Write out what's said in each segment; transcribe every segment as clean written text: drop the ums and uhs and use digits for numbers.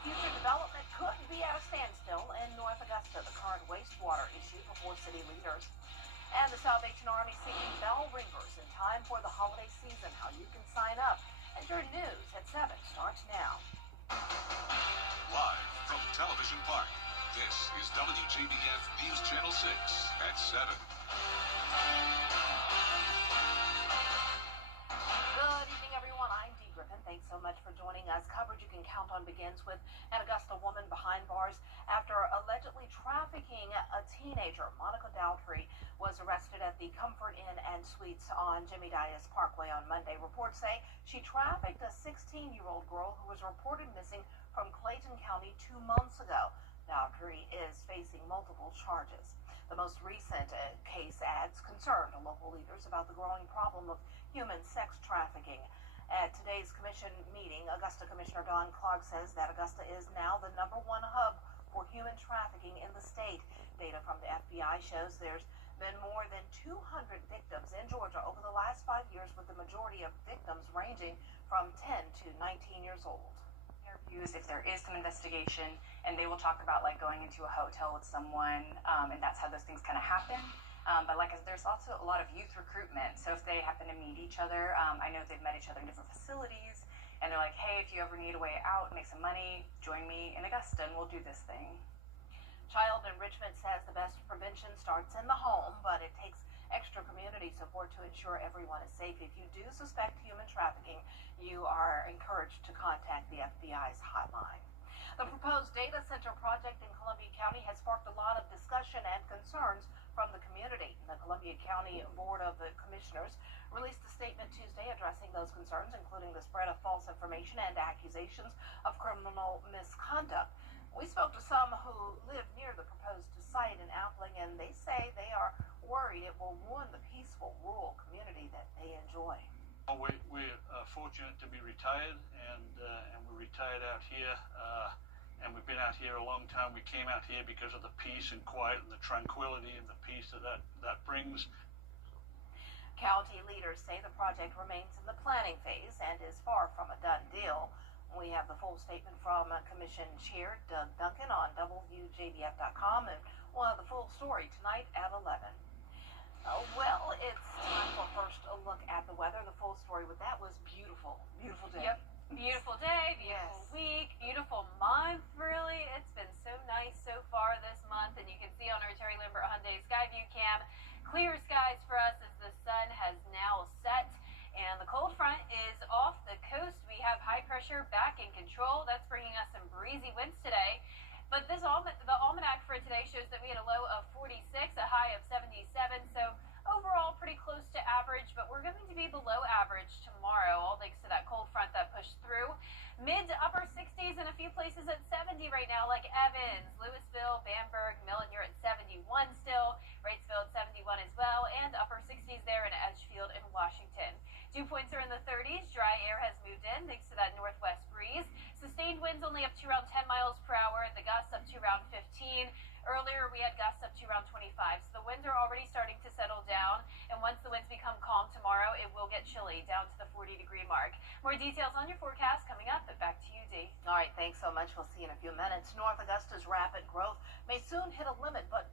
Future development could be at a standstill in North Augusta, the current wastewater issue before city leaders. And the Salvation Army seeking bell ringers in time for the holiday season. How you can sign up. And your news at 7 starts now. Live from Television Park, this is WJBF News Channel 6 at 7. Good evening, everyone. I'm Dee Griffin. Thanks so much for joining us. Coverage you can count on begins with an Augusta woman behind bars after allegedly trafficking a teenager. Monica Dowdry was arrested at the Comfort Inn and Suites on Jimmy Dias Parkway on Monday. Reports say she trafficked a 16-year-old girl who was reported missing from Clayton County 2 months ago. Dowdry is facing multiple charges. The most recent case adds concern to local leaders about the growing problem of human sex trafficking. At today's commission meeting, Augusta Commissioner Don Clark says that Augusta is now the #1 hub for human trafficking in the state. Data from the FBI shows there's been more than 200 victims in Georgia over the last 5 years, with the majority of victims ranging from 10 to 19 years old. Interviews if there is some investigation, and they will talk about like going into a hotel with someone, and that's how those things kind of happen. But like there's also a lot of youth recruitment, so if they happen to meet each other, I know they've met each other in different facilities, and they're like, hey, if you ever need a way out, make some money, join me in Augusta and we'll do this thing. Child Enrichment says the best prevention starts in the home, but it takes extra community support to ensure everyone is safe. If you do suspect human trafficking, you are encouraged to contact the FBI's hotline. The proposed data center project in Columbia County has sparked a lot of discussion and concerns from the community. The Columbia County Board of Commissioners released a statement Tuesday addressing those concerns, including the spread of false information and accusations of criminal misconduct. We spoke to some who live near the proposed site in Appling, and they say they are worried it will ruin the peaceful rural community that they enjoy. We're fortunate to be retired, and we're retired out here, and we've been out here a long time. We came out here because of the peace and quiet and the tranquility and the peace that brings. County leaders say the project remains in the planning phase and is far from a done deal. We have the full statement from Commission Chair Doug Duncan on WJBF.com, and we'll have the full story tonight at 11. Well, it's time for first a look at the weather. The full story with that was beautiful. Beautiful day. Yep. Beautiful day, beautiful week, beautiful month, really. It's been so nice so far this month, and you can see on our Terry Lambert Hyundai Skyview cam, clear skies for us as the sun has now set. And the cold front is off the coast. We have high pressure back in control. That's bringing us some breezy winds today. But the almanac for today shows that we had a low of 46, a high of 77. So overall, pretty close to average. But we're going to be below average tomorrow, all thanks to that cold front that pushed through. Mid to upper 60s in a few places at 70 right now, like Evans, Louisville, Bamberg, Millen, you're at 71 still. Wrightsville at 71 as well. And upper 60s there in Edgefield and Washington. Dew points are in the 30s. Dry air has moved in thanks to that northwest breeze. Sustained winds only up to around 10 miles per hour. The gusts up to around 15. Earlier, we had gusts up to around 25. So the winds are already starting to settle down. And once the winds become calm tomorrow, it will get chilly down to the 40-degree mark. More details on your forecast coming up. But back to you, Dee. All right, thanks so much. We'll see you in a few minutes. North Augusta's rapid growth may soon hit a limit, but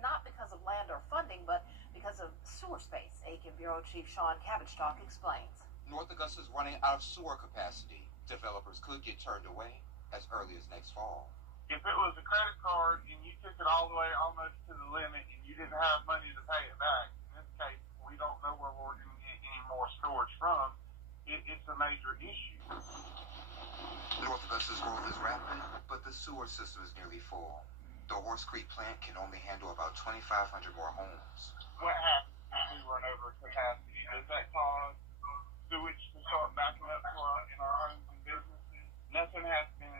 not because of land or funding, but because of sewer space. Aiken Bureau Chief Sean Cabbage-Talk explains. North Augusta is running out of sewer capacity. Developers could get turned away as early as next fall. If it was a credit card and you took it all the way almost to the limit and you didn't have money to pay it back, in this case, we don't know where we're going to get any more storage from. It's a major issue. North Augusta's growth is rapid, but the sewer system is nearly full. The Horse Creek plant can only handle about 2,500 more homes. What happens if we run over capacity? Does that cause sewage to start backing up in our homes and businesses? Nothing has been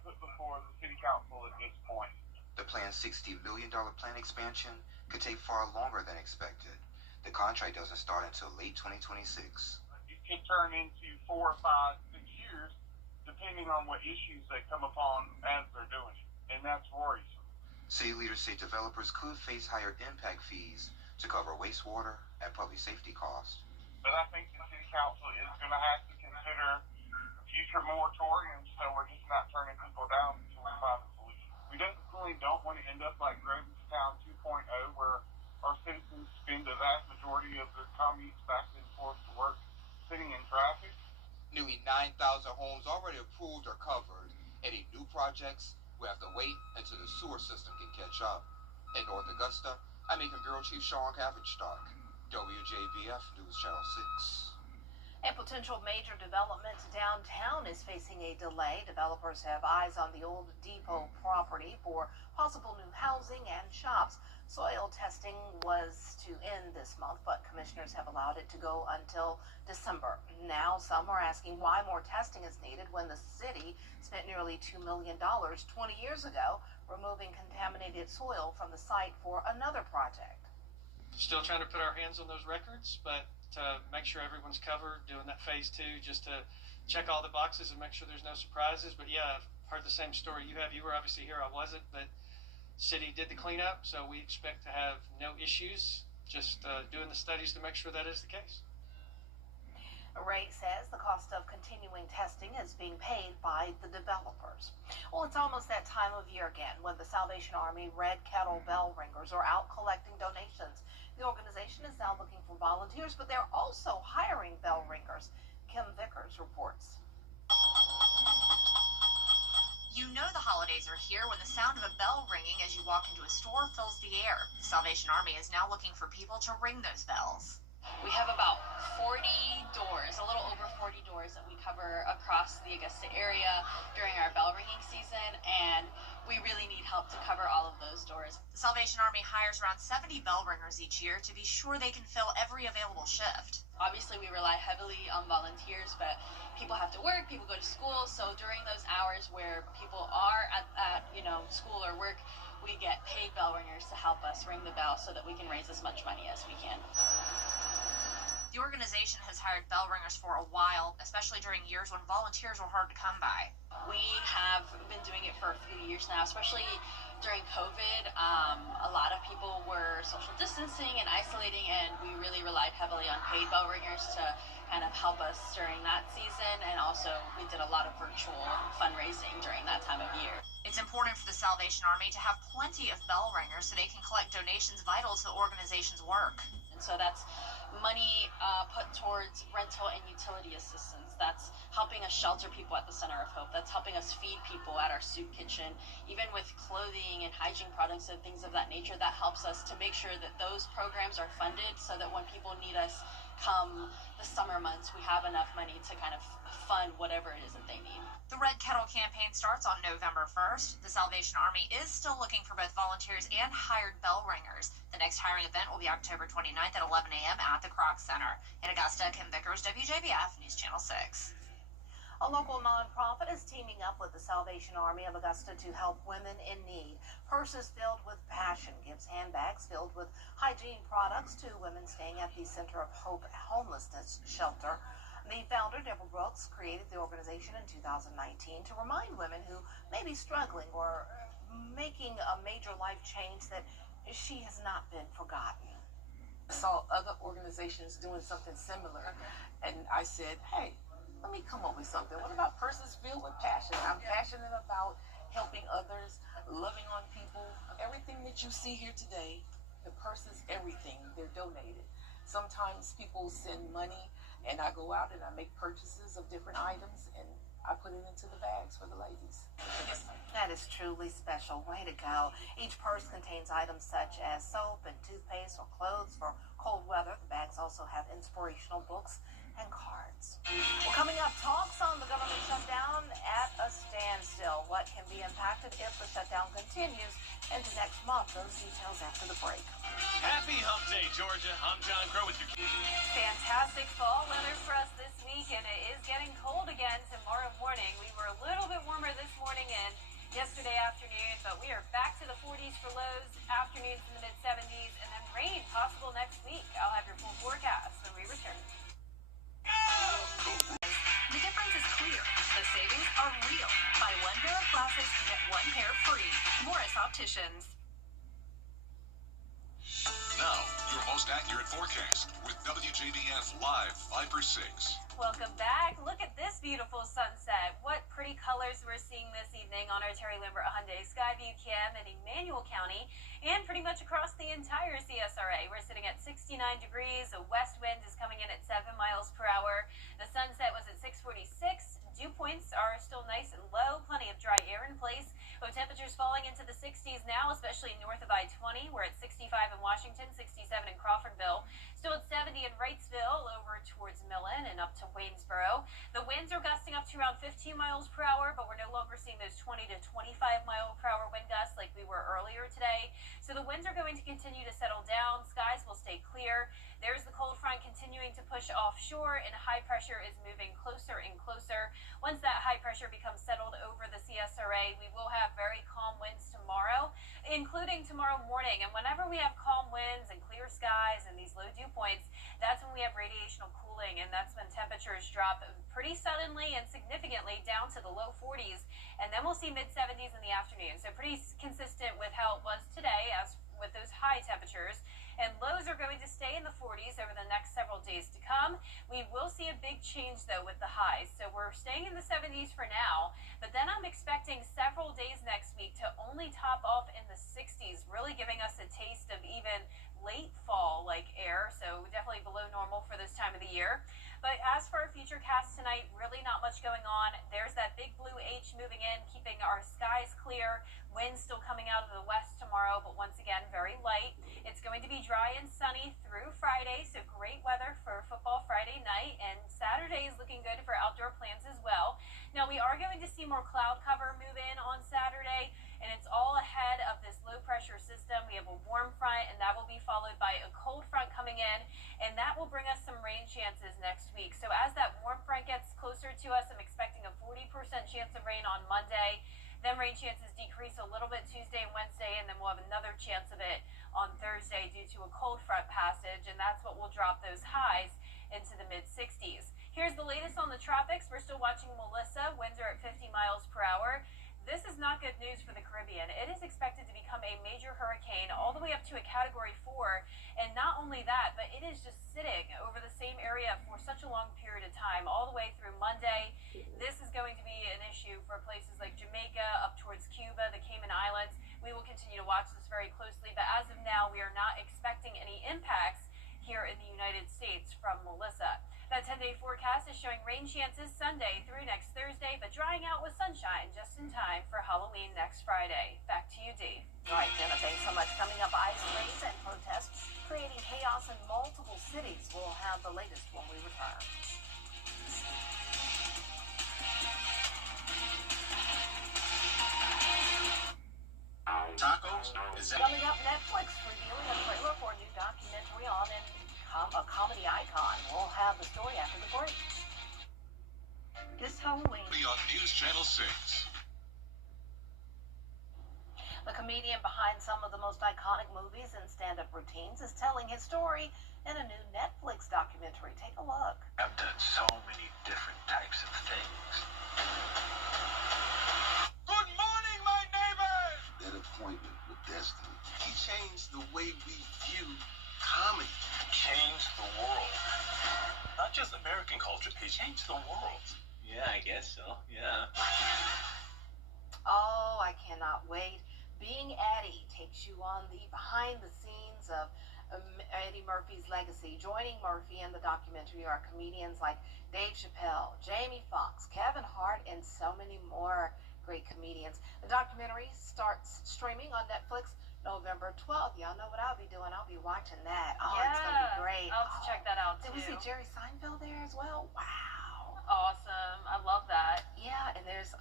put before the city council at this point. The planned $60 million plant expansion could take far longer than expected. The contract doesn't start until late 2026. It could turn into 4 or 5, 6 years, depending on what issues they come upon as they're doing it, and that's worrisome. City leaders say developers could face higher impact fees to cover wastewater and public safety costs. But I think the city council is going to have to consider future moratoriums, so we're just not turning people 9,000 homes already approved or covered. Any new projects will have to wait until the sewer system can catch up. In North Augusta, I'm Macon Bureau Chief Sean Cavendish-Stark, WJBF News Channel 6. A potential major development downtown is facing a delay. Developers have eyes on the old depot property for possible new housing and shops. Soil testing was to end this month, but commissioners have allowed it to go until December. Now some are asking why more testing is needed when the city spent nearly $2 million 20 years ago removing contaminated soil from the site for another project. Still trying to put our hands on those records, but to make sure everyone's covered, doing that phase 2, just to check all the boxes and make sure there's no surprises. But yeah, I've heard the same story you have. You were obviously here, I wasn't, but city did the cleanup, so we expect to have no issues. Just doing the studies to make sure that is the case. Ray says the cost of continuing testing is being paid by the developers. Well, it's almost that time of year again when the Salvation Army Red Kettle bell ringers are out collecting donations. The organization is now looking for volunteers, but they're also hiring bell ringers. Kim Vickers reports. You know the holidays are here when the sound of a bell ringing as you walk into a store fills the air. The Salvation Army is now looking for people to ring those bells. We have about 40 doors, a little over 40 doors that we cover across the Augusta area during our bell ringing season, and we really need help to cover all of those doors. The Salvation Army hires around 70 bell ringers each year to be sure they can fill every available shift. Obviously, we rely heavily on volunteers, but people have to work, people go to school, so during those hours where people are at school or work, we get paid bell ringers to help us ring the bell so that we can raise as much money as we can. The organization has hired bell ringers for a while, especially during years when volunteers were hard to come by. We have been doing it for a few years now, especially during COVID. A lot of people were social distancing and isolating, and we really relied heavily on paid bell ringers to kind of help us during that season, and also we did a lot of virtual fundraising during that time of year. It's important for the Salvation Army to have plenty of bell ringers so they can collect donations vital to the organization's work. And so that's money put towards rental and utility assistance. That's helping us shelter people at the Center of Hope. That's helping us feed people at our soup kitchen. Even with clothing and hygiene products and things of that nature, that helps us to make sure that those programs are funded so that when people need us come the summer months, we have enough money to kind of fund whatever it is that they need. The Red Kettle campaign starts on November 1st. The Salvation Army is still looking for both volunteers and hired bell ringers. The next hiring event will be October 29th at 11 a.m. at the Kroc Center. In Augusta, Kim Vickers, WJBF News Channel 6. A local nonprofit is teaming up with the Salvation Army of Augusta to help women in need. Purses filled with passion gives handbags filled with hygiene products to women staying at the Center of Hope homelessness shelter. The founder, Deborah Brooks, created the organization in 2019 to remind women who may be struggling or making a major life change that she has not been forgotten. I saw other organizations doing something similar, and I said, hey, let me come up with something. What about purses filled with passion? I'm passionate about helping others, loving on people. Everything that you see here today, the purses, everything, they're donated. Sometimes people send money, and I go out and I make purchases of different items, and I put it into the bags for the ladies. That is truly special. Way to go. Each purse contains items such as soap and toothpaste or clothes for cold weather. The bags also have inspirational books and cards. Well, coming up, talks on the government shutdown at a standstill. What can be impacted if the shutdown continues into next month? Those details after the break. Happy Hump Day, Georgia. I'm John Crow with your Fantastic fall weather for us this week, and it is getting cold again tomorrow morning. We were a little bit warmer this morning and yesterday afternoon, but we are back to the 40s for lows, afternoons in the mid-70s, and then rain possible next week. I'll have your full forecast when we return. The difference is clear. The savings are real. Buy one pair of glasses, get one pair free. Morris Opticians. Now, your most accurate forecast with WJBF Live 5 for 6. Welcome back. Look at this beautiful sunset. What pretty colors we're seeing this evening on our Terry Lambert Hyundai Skyview Cam in Emmanuel County and pretty much across the entire CSRA. We're sitting at 69 degrees. A west wind is coming in at 7 miles per hour. The sunset was at 6:46. up to around 15 miles per hour, but we're no longer seeing those 20 to 25 mile per hour wind gusts like we were earlier today. So the winds are going to continue to settle down. Skies will stay clear. There's the cold front continuing to push offshore, and high pressure is moving closer and closer. Once that high pressure becomes settled over the CSRA, we will have very calm winds tomorrow, including tomorrow morning. And whenever we have calm winds and clear skies and these low dew points, that's when we have radiational cooling, and that's when temperatures drop pretty suddenly and significantly down to the low 40s, and then we'll see mid-70s in the afternoon. So pretty consistent with how it was today, as with those high temperatures. And lows are going to stay in the 40s over the next several days to come. We will see a big change, though, with the highs. So we're staying in the 70s for now, but then I'm expecting several days next week to only top off in the 60s, really giving us a taste of even late fall-like air, so definitely below normal for this time of the year. But as for our future cast tonight, really not much going on. There's that big blue H moving in, keeping our skies clear. Winds still coming out of the west tomorrow, but once again, very light. It's going to be dry and sunny through Friday, so great weather for football Friday night, and Saturday is looking good for outdoor plans as well. Now, we are going to see more cloud cover move in on Saturday, and it's all ahead of this low pressure system. We have a warm front, and that will be followed by a cold front coming in, and that will bring us some rain chances next week. So as that warm front gets closer to us, I'm expecting a 40% chance of rain on Monday. Then rain chances decrease a little bit Tuesday and Wednesday, and then we'll have another chance of it on Thursday due to a cold front passage, and that's what will drop those highs into the mid-60s. Here's the latest on the tropics. We're still watching Melissa. Winds are at 50 miles per hour. This is not good news for the Caribbean. It is expected to become a major hurricane all the way up to a Category 4. And not only that, but it is just sitting over the same area for such a long period of time, all the way through Monday. This is going to be an issue for places like Jamaica, up towards Cuba, the Cayman Islands. We will continue to watch this very closely, but as of now, we are not expecting any impacts here in the United States from Melissa. That 10-day forecast is showing rain chances Sunday through next Thursday, but drying out with sunshine just in time for Halloween next Friday. Back to you, Dee. All right, Jenna, thanks so much. Coming up, ice raids and protests creating chaos in multiple cities. We'll have the latest when we return. Tacos? Is that... Coming up, Netflix revealing a trailer for a new documentary on a comedy icon. We'll have the story after the break. This Halloween, On News Channel 6. the comedian behind some of the most iconic movies and stand-up routines is telling his story in a new Netflix documentary. Take a look. I've done so many different types of things. Good morning, my neighbors! That appointment with destiny. He changed the way we view comedy. Changed the world. Not just American culture, he changed the world. Yeah, I guess so, yeah. Oh, I cannot wait. Being Eddie takes you on the behind the scenes of Eddie Murphy's legacy. Joining Murphy in the documentary are comedians like Dave Chappelle, Jamie Foxx, Kevin Hart, and so many more great comedians. The documentary starts streaming on Netflix November 12th. Y'all know what I'll be doing. I'll be watching that. Oh, Yeah, it's going to be great. I'll have to check that out, Did too. we see Jerry Seinfeld there as well? Wow. Awesome. I love that. Yeah, and there's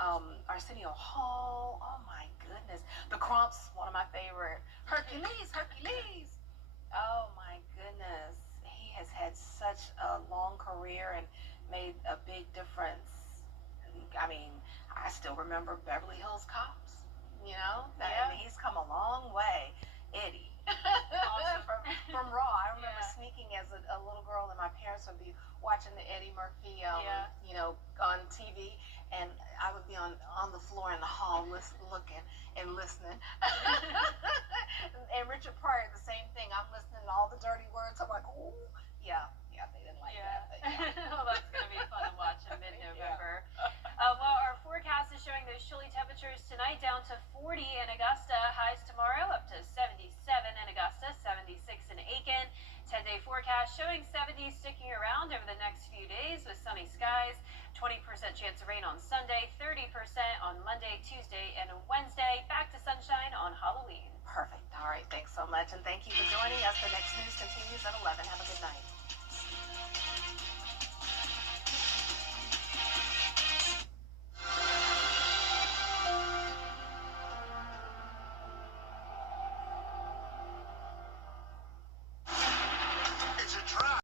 Arsenio Hall. Oh my goodness. The Crumps, one of my favorite. Hercules. Oh my goodness. He has had such a long career and made a big difference. I mean, I still remember Beverly Hills Cops, you know? Yeah. I mean, he's come a long way. Eddie. Awesome. from Raw. I remember Yeah. sneaking as a little girl, and my parents would be watching the Eddie Murphy, Yeah. you know, on TV, and I would be on the floor in the hall looking and listening. And Richard Pryor, the same thing. I'm listening to all the dirty words. I'm like, ooh, yeah, they didn't like that. But yeah. Well, that's going to be fun to watch in mid-November. Well, our forecast is showing those chilly temperatures tonight down to 40 in Augusta. Highs tomorrow up to 77 in Augusta, 76 in Aiken. 10-day forecast showing 70s sticking around over the next few days with sunny skies. 20% chance of rain on Sunday, 30% on Monday, Tuesday, and Wednesday. Back to sunshine on Halloween. Perfect. All right. Thanks so much. And thank you for joining us. The next news continues at 11. Have a good night.